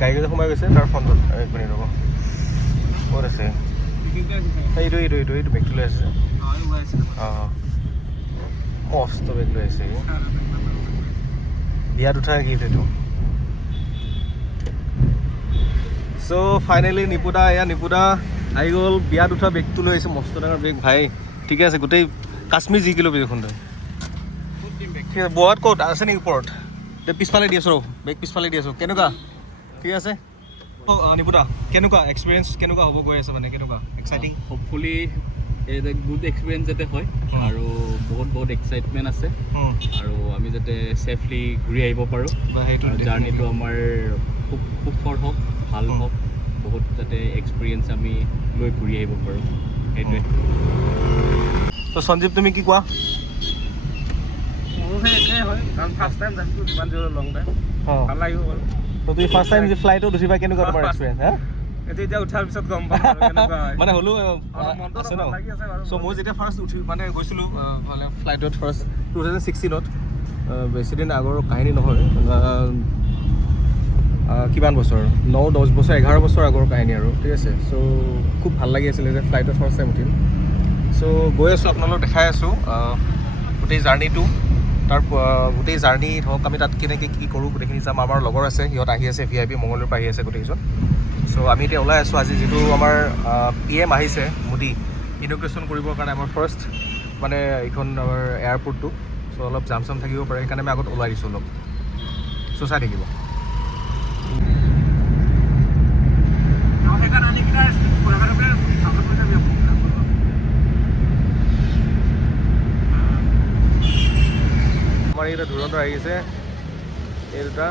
গাড়ীকেইটা সোমাই গৈছে তাৰ ফ্ৰণ্টত এক মিনিট ৰ'ব ক'ত আছে এইটো বেগটো লৈ আছে অঁ মস্ত বেগ লৈ আছে বিয়াত উঠা গিফ্ট এইটো চ' ফাইনেলি নিপুদা আহি গ'ল বিয়াত উঠা বেগটো লৈ আহিছে মস্ত ডাঙৰ বেগ ভাই ঠিকে আছে গোটেই কাশ্মীৰ যি কিলো বেগ এখন তই ঠিক আছে বহাত ক'ত আছে নেকি ওপৰত পিছফালে দি আছোঁ ৰ বেগ পিছফালে দি আছোঁ কেনেকুৱা ঠিক আছে নিপুদা কেনেকুৱা এক্সপিৰিয়েঞ্চ কেনেকুৱা হ'ব গৈ আছে মানে কেনেকুৱা এক্সাইটিং হোপফুলি গুড এক্সপিৰিয়েঞ্চ যাতে হয় আৰু বহুত এক্সাইটমেণ্ট আছে আৰু আমি যাতে ছেফলি ঘূৰি আহিব পাৰোঁ বা সেইটো জাৰ্ণিটো আমাৰ খুব সুখৰ হওক ভাল হওক বহুত যাতে এক্সপিৰিয়েঞ্চ আমি লৈ ঘূৰি আহিব পাৰোঁ সেইটোৱে তো সঞ্জীৱ তুমি কি কোৱা মোৰো সেই একেই হয় কাৰণ ফাৰ্ষ্ট টাইম যাইছোঁ যিমান যি লং টাইম ভাল লাগিব বাৰু তো তুমি ফাৰ্ষ্ট টাইম যে ফ্লাইটত উঠিবা কেনেকুৱা তোমাৰ এক্সপিৰিয়েঞ্চ হা এতিয়া উঠাৰ পিছত গম পাম কেনেকুৱা হয় মানে হ'লেও মনটো আছে ন লাগি আছে বাৰু চ' মই যেতিয়া ফাৰ্ষ্ট মানে গৈছিলোঁ মানে ফ্লাইটত ফাৰ্ষ্ট 2016ত বেছি দিন আগৰ কাহিনী নহয় কিমান বছৰ 9-10 বছৰ 11 বছৰ আগৰ কাহিনী আৰু ঠিক আছে চ' খুব ভাল লাগি আছিলে যে ফ্লাইটত ফাৰ্ষ্ট টাইম উঠিম চ' গৈ আছোঁ আপোনালোকক দেখাই আছোঁ গোটেই জাৰ্ণিটো তাৰ গোটেই জাৰ্ণি ধৰক আমি তাত কেনেকৈ কি কৰোঁ গোটেইখিনি যাম আমাৰ লগৰ আছে সিহঁত আহি আছে VIP মংগলদৈৰ পৰা আহি আছে গোটেইকেইজন চ' আমি এতিয়া ওলাই আছোঁ আজি যিটো আমাৰ PM আহিছে মোদী ইনগ্ৰেশ্যন কৰিবৰ কাৰণে আমাৰ ফাৰ্ষ্ট মানে এইখন আমাৰ এয়াৰপৰ্টটো চ' অলপ জাম চাম থাকিব পাৰে সেইকাৰণে আমি আগত ওলাই দিছোঁ অলপ চ' চাই থাকিব আমাৰ এইকেইটা ধুৰন্ধৰ আহিছে এই দুটা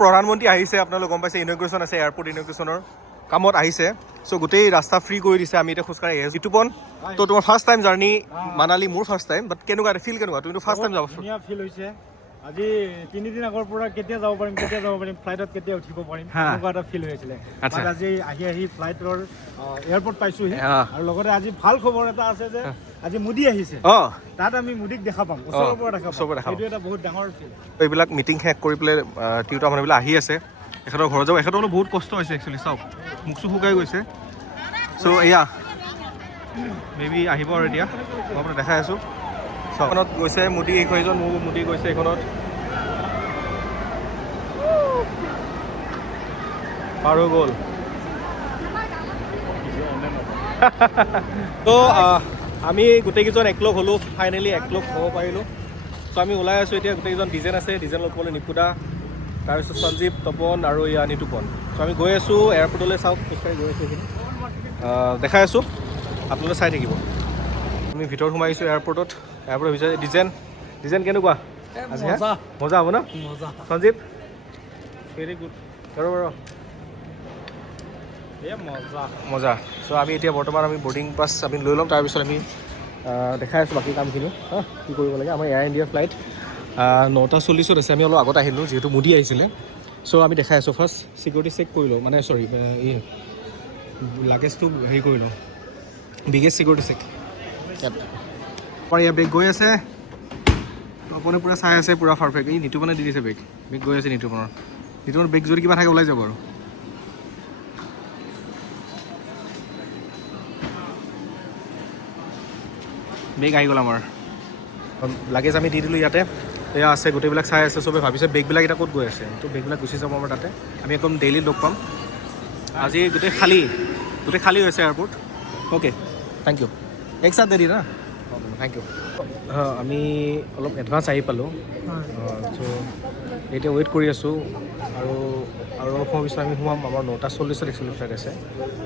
প্ৰধানমন্ত্ৰী আহিছে আপোনালোক গম পাইছে ইনগ্ৰেশ্যন আছে এয়াৰপৰ্ট ইনগ্ৰেশ্যনৰ কামত আহিছে চ' গোটেই ৰাস্তা ফ্ৰী কৰি দিছে আমি এতিয়া খোজকাঢ়ি আহি আছোঁ ইটুপন তো তোমাৰ ফাৰ্ষ্ট টাইম জাৰ্ণি মানালী মোৰ ফাৰ্ষ্ট টাইম বাট কেনেকুৱা ফিল কেনেকুৱা তুমিতো ফাৰ্ষ্ট টাইম যাব ধুনীয়া ফিল হৈছে আজি 3 দিন আগৰ পৰা কেতিয়া যাব পাৰিম ফ্লাইটত কেতিয়া উঠিব পাৰিম এনেকুৱা এটা ফিল হৈ আছিলে আজি আহি ফ্লাইটৰ এয়াৰপৰ্ট পাইছোহি আৰু লগতে আজি ভাল খবৰ এটা আছে যে আজি মোদী আহিছে তাত আমি মোদীক দেখা পাম ওচৰৰ পৰা দেখা পাম এইটো এটা বহুত ডাঙৰ ফিল এইবিলাক মিটিং শেষ কৰি পেলাই তিৰোতা মানুহবিলাক আহি আছে এখেতৰ ঘৰত যাব এখেতৰ অলপ বহুত কষ্ট হৈছে একচুৱেলি চাওক মুখ চুখ শুকাই গৈছে চ' এয়া মেবি আহিব আৰু এতিয়া মই আপোনাক দেখাই আছোঁ এইখনত গৈছে মোদী এইখন মোৰ মোদী গৈছে এইখনত পাৰ হৈ গ'ল তো আমি গোটেইকেইজন একলগ হ'লোঁ ফাইনেলি একলগ হ'ব পাৰিলোঁ চ' আমি ওলাই আছোঁ এতিয়া গোটেইকেইজন ডিজেন আছে ডিজেন লগ পালোঁ নিপুদা তাৰপিছত সঞ্জীৱ তপন আৰু ইয়া নিতুপন চ' আমি গৈ আছোঁ এয়াৰপৰ্টলৈ চাওক খোজকাঢ়ি গৈ আছোঁ এইখিনি দেখাই আছোঁ আপোনালোকে চাই থাকিব আমি ভিতৰত সোমাইছোঁ এয়াৰপৰ্টৰ ভিতৰত ডিজাইন কেনেকুৱা মজা হ'ব ন সঞ্জীৱ ভেৰি গুড বাৰু মজা চ' আমি এতিয়া বৰ্তমান আমি বৰ্ডিং পাছ আমি লৈ ল'ম তাৰপিছত আমি দেখাই আছোঁ বাকী কামখিনি কি কৰিব লাগে আমাৰ এয়াৰ ইণ্ডিয়া ফ্লাইট 9:40 আছে আমি অলপ আগত আহিলোঁ যিহেতু মোদী আহিছিলে চ' আমি দেখাই আছোঁ ফাৰ্ষ্ট চিকিউৰিটি চেক কৰি লওঁ মানে চৰি এই লাগেজটো হেৰি কৰি লওঁ বিগেষ্ট চিকিউৰিটি চেক আমাৰ ইয়াত বেগ গৈ আছে আপুনি পূৰা চাই আছে পূৰা পাৰফেক্ট এই নিতুপনে দি দিছে বেগ গৈ আছে নিতুপনৰ বেগ যদি কিবা থাকে ওলাই যাব আৰু বেগ আহি গ'ল আমাৰ লাগেজ আমি দি দিলোঁ ইয়াতে এয়া আছে গোটেইবিলাক চাই আছে চবে ভাবিছে বেগবিলাক এতিয়া ক'ত গৈ আছে তো বেগবিলাক গুচি যাব আমাৰ তাতে আমি একদম ডেইলি লগ পাম আজি গোটেই খালী হৈছে এয়াৰপৰ্ট অ'কে থেংক ইউ একসাথ দেৰি না থেংক ইউ আমি অলপ এডভান্স আহি পালোঁ চ' এতিয়া ৱেইট কৰি আছোঁ আৰু অলপ সময় পিছত আমি সোমাম আমাৰ 9:40 একচুৱেলি ফ্লাইট আছে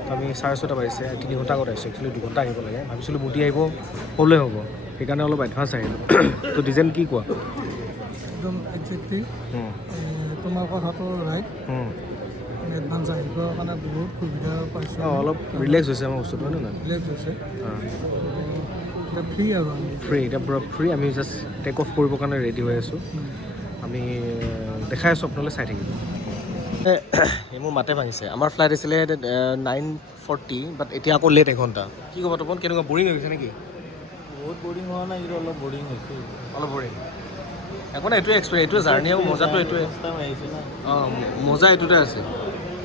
তো আমি 6:30 বাজিছে 3 ঘণ্টা আগত আহিছোঁ একচুৱেলি 2 ঘণ্টা আহিব লাগে ভাবিছিলোঁ মোদী আহিব হ'লে হ'ব সেইকাৰণে অলপ এডভান্স আহিলোঁ তো ডিজাইন কি কোৱা একদম একজেক্টলি তোমাৰ কথাটো ৰাইট এডভান্স আহিবৰ কাৰণে বহুত সুবিধা পাইছোঁ অলপ ৰিলেক্স হৈছে আমাৰ বস্তুটো হয় নহয় ৰিলেক্স হৈছে ফ্ৰী আৰু এতিয়া পূৰা ফ্ৰী আমি জাষ্ট টেক অফ কৰিবৰ কাৰণে ৰেডি হৈ আছোঁ আমি দেখাই আছোঁ আপোনালোকে চাই থাকিব এই মোৰ মাতে ভাঙিছে আমাৰ ফ্লাইট আছিলে 9:40 বাট এতিয়া আকৌ লেট এঘণ্টা কি ক'ব তপন কেনেকুৱা বৰিং হৈ গৈছে নেকি বহুত বৰিং হোৱা নাই কিন্তু অলপ বৰিং হৈছে অলপ বৰিং একো নাই, এইটোৱে এক্সপিৰিয়েঞ্চ, এইটোৱে জাৰ্ণি আৰু মজাটো এইটোৱে। অঁ মজা এইটোতে আছে।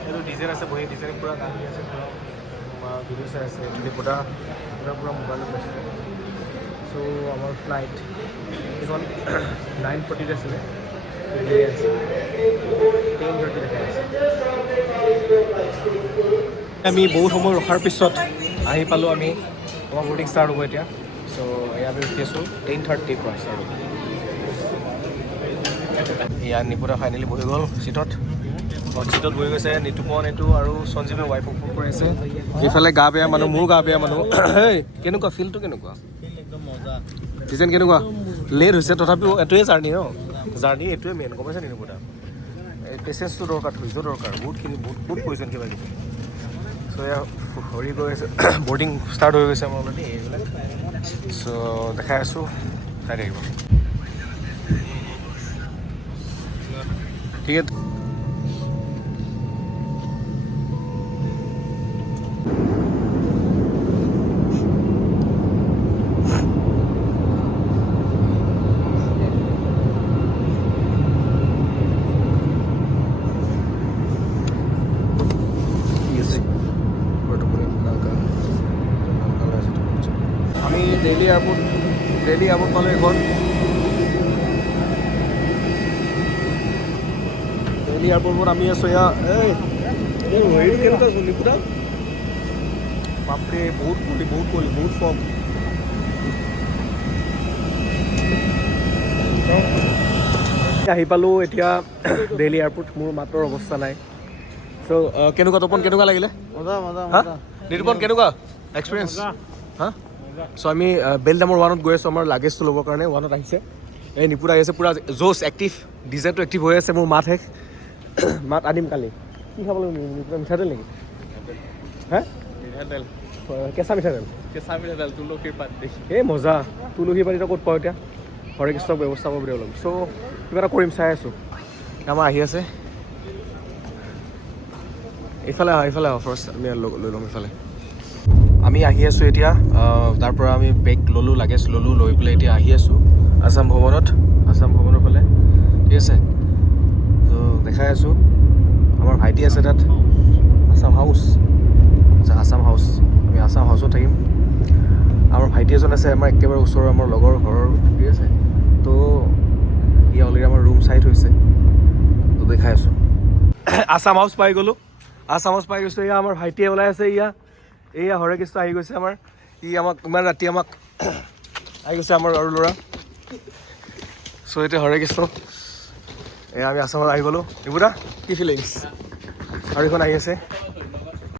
এইটো ডিজাইন আছে, বহি ডিজাইন পূৰা গান দি আছে, পূৰা ভিডিঅ' চাই আছে, পূৰা মোবাইলত আছে। চ' আমাৰ ফ্লাইট এইখন 9:40 আছিলে, 10:30 দেখাই আছে। আমি বহুত সময় ৰখাৰ পিছত আহি পালোঁ আমি, আমাৰ বৰ্ডিং ষ্টাৰ্ট হ'ব এতিয়া। চ' এয়া আমি ৰখি আছোঁ 10:30 পৰা ষ্টাৰ্ট হ'ব। ইয়াত নিপুৰা ফাইনেলি বহি গ'ল চিটত, চিটত বহি গৈছে নিতুপন এইটো আৰু সঞ্জীৱে ৱাইফক ফোন কৰি আছে। এইফালে গা বেয়া মানুহ, মোৰ গা বেয়া মানুহ। কেনেকুৱা ফিলটো কেনেকুৱা? ডিজাইন কেনেকুৱা? লেট হৈছে তথাপিও এইটোৱে জাৰ্ণি ন, জাৰ্ণি এইটোৱে মেইন, গম পাইছে নিপুৰা। এই পেচেঞ্চটো দৰকাৰ, ধৈৰ্য দৰকাৰ, বহুতখিনি বহুত প্ৰয়োজন কিবা কিবি। চ' এয়া হৰি গৈ আছে, বৰ্ডিং ষ্টাৰ্ট হৈ গৈছে আমাৰ অলৰেডি এইবিলাক। চ' দেখাই আছোঁ, চাই থাকিব। ঠিক আছে। আমি দিল্লী এয়াৰপোৰ্ট পালোঁ এখন। দিল্লী এয়াৰপোৰ্টত আমি আছোঁ এয়া। এই হেৰিটো কেনেকুৱা চলি পুৰা বাপৰে, বহুত কুঁৱলী, বহুত ফগ। আহি পালোঁ এতিয়া দিল্লী এয়াৰপোৰ্ট, মোৰ মাতৰ অৱস্থা নাই। চ' কেনেকুৱা তপন, কেনেকুৱা লাগিলে? হা নিৰুপন কেনেকুৱা এক্সপিৰিয়েঞ্চ? হা চ' আমি বেল নাম্বাৰ 1ত গৈ আছোঁ আমাৰ লাগেজটো ল'বৰ কাৰণে। 1ত আহিছে, এই নিপুৰা আহি আছে, পূৰা জ'চ এক্টিভ, ডিজাইনটো এক্টিভ হৈ আছে। মোৰ মাত শেষ, মাত আনিম কালি। কি খাব লাগিব নিপুৰা, মিঠাতেল নেকি? হা মিঠাতেল, কেঁচা মিঠাতেল, তুলসীৰ পাত দেখি এই মজা। তুলসী পাত এতিয়া ক'ত পাওঁ এতিয়া? হৰে কৃষ্ণক ব্যৱস্থা কৰিব লাগিব। চ' কিবা এটা কৰিম, চাই আছোঁ। আমাৰ আহি আছে, এইফালে আহা ফাৰ্ষ্ট, আমি লৈ ল'ম এইফালে। আমি আহি আছোঁ এতিয়া, তাৰ পৰা আমি বেগ ল'লোঁ, লাগেজ ল'লোঁ, লৈ পেলাই এতিয়া আহি আছোঁ আছাম ভৱনৰ ফালে। ঠিক আছে, ত' দেখাই আছোঁ আমাৰ ভাইটি আছে তাত, আছাম হাউচ। আমি আছাম হাউচত থাকিম। আমাৰ ভাইটি এজন আছে, আমাৰ একেবাৰে ওচৰৰ, আমাৰ লগৰ ঘৰৰ। ঠিক আছে, ত' ই অলৰেডি আমাৰ ৰুম চাই থৈছে, ত' দেখাই আছোঁ। আছাম হাউচ পাই গৈছোঁ। এয়া আমাৰ ভাইটিয়ে ওলাই আছে, এয়া হৰে কৃষ্ণ আহি গৈছে আমাৰ। ই আমাক ইমান ৰাতি আমাক আহি গৈছে, আমাৰ আৰু ল'ৰা। চ' এতিয়া হৰে কৃষ্ণ, এয়া আমি আছামত আহি গ'লোঁ। নিপুৰা কি ফিলিংছ? আৰু এইখন আহি আছে।